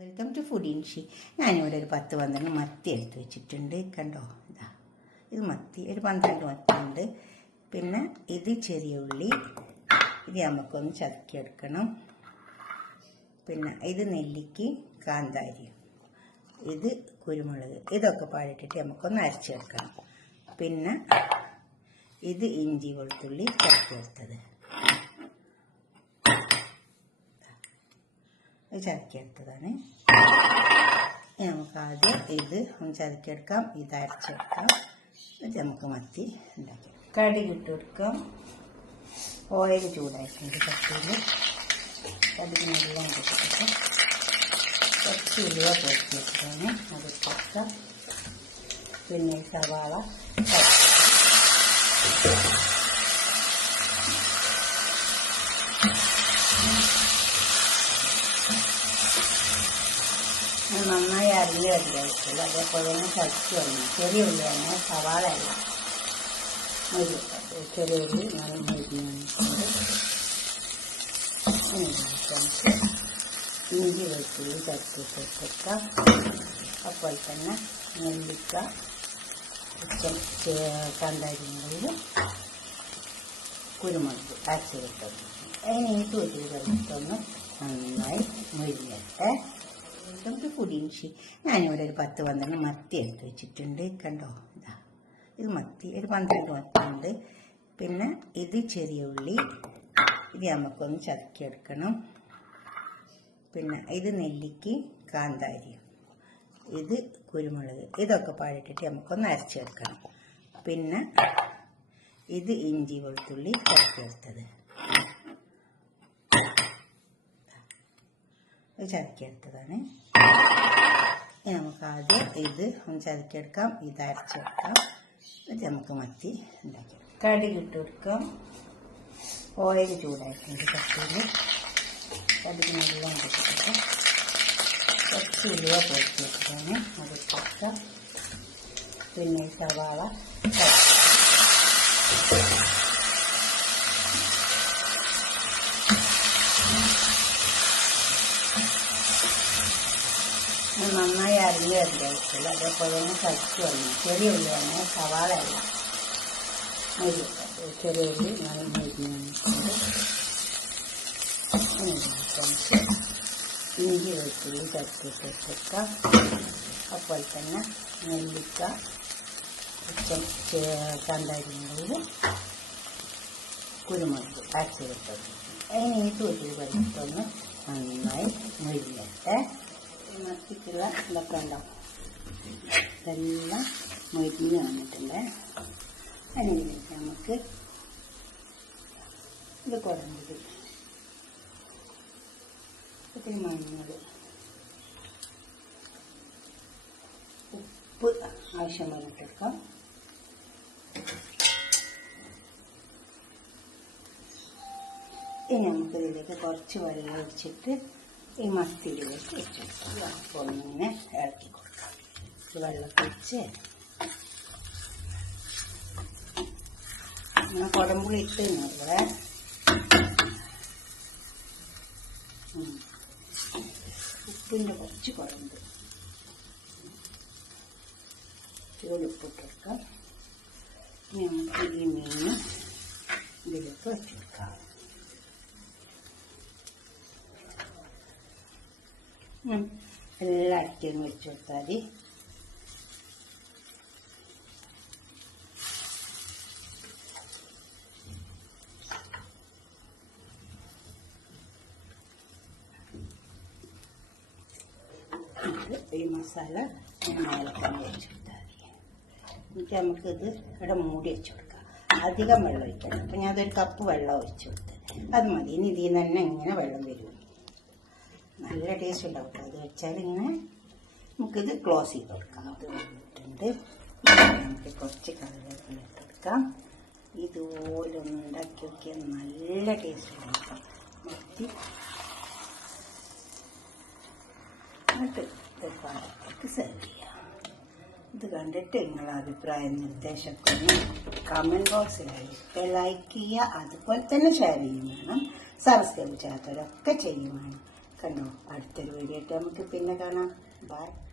Welcome to food ഇൻഷി. ഞാനിവിടെ ഒരു 10-12 മത്തി എടുത്ത് വെച്ചിട്ടുണ്ട്. കണ്ടോ, ഇതാ ഇത് മത്തി, ഒരു 12 മത്തി ഉണ്ട്. പിന്നെ ഇത് ചെറിയ ഉള്ളി, ഇത് നമുക്കൊന്ന് ചതക്കിയെടുക്കണം. പിന്നെ ഇത് നെല്ലിക്ക, കാന്താരി, ഇത് കുരുമുളക്, ഇതൊക്കെ പാടിട്ടിട്ട് നമുക്കൊന്ന് അരച്ചെടുക്കണം. പിന്നെ ഇത് ഇഞ്ചി വെളുത്തുള്ളി ചതക്കിയെടുത്തത്, ചതക്കിയെടുത്തതാണ്. നമുക്ക് ആദ്യം ഇത് ഒന്ന് ചതക്കിയെടുക്കാം, ഇത് അരച്ചെടുക്കാം. ഇത് നമുക്ക് മത്തി ഉണ്ടാക്കി കടുക് ഇട്ട് കൊടുക്കാം. ഓയിൽ ചൂടായിട്ടുണ്ട് ചട്ടിയിൽ. കടുക് നല്ല ഇട്ടിട്ട് കുറച്ച് ഉലുവ പൊടിച്ച് വെച്ചിട്ടാണ് അത് കൊടുക്കാം. പിന്നെ സവാള നന്നായി അരിഞ്ഞ് കഴിക്കില്ല, അതേപോലെ തന്നെ ചതച്ച് വന്നു. ചെറിയ ഉള്ളിയാണ്, സവാളയല്ല. ചെറിയ ഉള്ളി ഞാൻ മരിഞ്ഞിട്ടുണ്ട്. ഇഞ്ചി വെളുത്തുള്ളി ചതച്ചിട്ട് വെക്കാം. അപ്പോൾ തന്നെ നെല്ലിക്ക, കാന്താരിമുളക്, കുരുമുളക് അരച്ചിട്ടത്. അതിന് ഈ തൂറ്റി കഴിച്ചിട്ടൊന്ന് നന്നായി മൊരിയട്ടെ. വെൽക്കം ടു ഫുഡ് ഇൻഷി. ഞാനിവിടെ ഒരു 10-12 മത്തി എടുത്ത് വെച്ചിട്ടുണ്ട്. കണ്ടോ, ഇതാ ഇത് മത്തി, ഒരു 12 മത്തി ഉണ്ട്. പിന്നെ ഇത് ചെറിയ ഉള്ളി, ഇത് നമുക്കൊന്ന് ചതക്കിയെടുക്കണം. പിന്നെ ഇത് നെല്ലിക്ക, കാന്താരി, ഇത് കുരുമുളക്, ഇതൊക്കെ പാടിട്ടിട്ട് നമുക്കൊന്ന് അരച്ചെടുക്കണം. പിന്നെ ഇത് ഇഞ്ചി വെളുത്തുള്ളി ചതക്കിയെടുത്തത്, ചതക്കിയെടുത്തതാണ്. നമുക്ക് ആദ്യം ഇത് ഒന്ന് ചതക്കിയെടുക്കാം, ഇത് അരച്ചെടുക്കാം. ഇത് നമുക്ക് മത്തി ഉണ്ടാക്കി കടുക് ഇട്ട് കൊടുക്കാം. ഓയിൽ ചൂടായിട്ടുണ്ട് ചട്ടിയിൽ. കടുക് നല്ല ഇട്ടിട്ട് കുറച്ച് ഉലുവ പൊടിച്ച് വെച്ചിട്ടാണ് അത് കൊടുക്കാം. പിന്നെ സവാള നന്നായി അരിഞ്ഞ് കഴിക്കില്ല, അതേപോലെ തന്നെ ചതച്ച് വന്നു. ചെറിയ ഉള്ളിയാണ്, സവാളയല്ല. ചെറിയ ഉള്ളി ഞാൻ മരിഞ്ഞിട്ടുണ്ട്. ഇഞ്ചി വെളുത്തുള്ളി ചതച്ചിട്ട് വെക്കാം. അപ്പോൾ തന്നെ നെല്ലിക്ക, കാന്താരിമുളക്, കുരുമുളക് അരച്ചിട്ടത്. അതിന് ഈ തൂറ്റി കഴിച്ചിട്ടൊന്ന് നന്നായി മൊരിയട്ടെ. മത്തിക്കുള്ള ഇതൊക്കെ ഉണ്ടാവും, ഇതെല്ലാം മൊരിഞ്ഞ് വന്നിട്ടുണ്ട്. അതിലേക്ക് നമുക്ക് ഇത് കുറഞ്ഞത്, ഇത്തിരി മഞ്ഞൾ, ഉപ്പ് ആവശ്യം വന്നിട്ടെടുക്കാം. ഇനി നമുക്കിതിലേക്ക് കുറച്ച് വെള്ളം ഒഴിച്ചിട്ട് ഈ മത്തിയിലേക്ക് വെച്ചെടുക്കാം. അപ്പോൾ ഒന്നിങ്ങനെ ഇളക്കി കൊടുക്കാം. വെള്ളമൊക്കെ ഒഴിച്ച് അങ്ങനെ കുടമ്പുളി ഇട്ട് ഇവിടെ ഉപ്പിൻ്റെ കുറച്ച് കുഴമ്പ് ചൂടുപ്പിട്ടെടുക്കാം. ഇനി നമുക്ക് ഈ മീൻ ഇതിലേക്ക് വെച്ചെടുക്കാം. എല്ലാം അടക്കിയൊന്ന് വെച്ച് കൊടുത്താൽ മതി. ഈ മസാല മേലക്കന്നെ വെച്ച് കൊടുത്താൽ മതി. എന്നിട്ട് നമുക്കിത് ഇവിടെ മൂടി വെച്ച് കൊടുക്കാം. അധികം വെള്ളം ഒഴിക്കണം. അപ്പം ഞാൻ അതൊരു കപ്പ് വെള്ളം ഒഴിച്ച് കൊടുത്ത് അത് മതി. ഇനി ഇതിൽ നിന്ന് തന്നെ ഇങ്ങനെ വെള്ളം വരും. നല്ല ടേസ്റ്റ് ഉണ്ടാവും. അത് വെച്ചാൽ ഇങ്ങനെ നമുക്കിത് ക്ലോസ് ചെയ്ത് കൊടുക്കാം. അത് വന്നിട്ടുണ്ട്. നമുക്ക് കുറച്ച് കറിവേപ്പില ഇട്ട് കൊടുക്കാം. ഇതുപോലെ ഒന്ന് ഉണ്ടാക്കി നോക്കിയാൽ നല്ല ടേസ്റ്റ് ഉണ്ടാക്കാം മത്തി. എന്നിട്ട് പാത്രത്തേക്ക് സെർവ് ചെയ്യാം. ഇത് കണ്ടിട്ട് നിങ്ങളുടെ അഭിപ്രായം നിർദ്ദേശമൊക്കെ കമൻറ്റ് ബോക്സിൽ ലൈക്ക് ചെയ്യുക. അതുപോലെ തന്നെ ഷെയർ ചെയ്യും വേണം. സബ്സ്ക്രൈബ് ചെയ്യാത്തവരൊക്കെ ചെയ്യും വേണം. കണ്ടോ. അടുത്തൊരു വീഡിയോ ആയിട്ട് നമുക്ക് പിന്നെ കാണാം. ബൈ.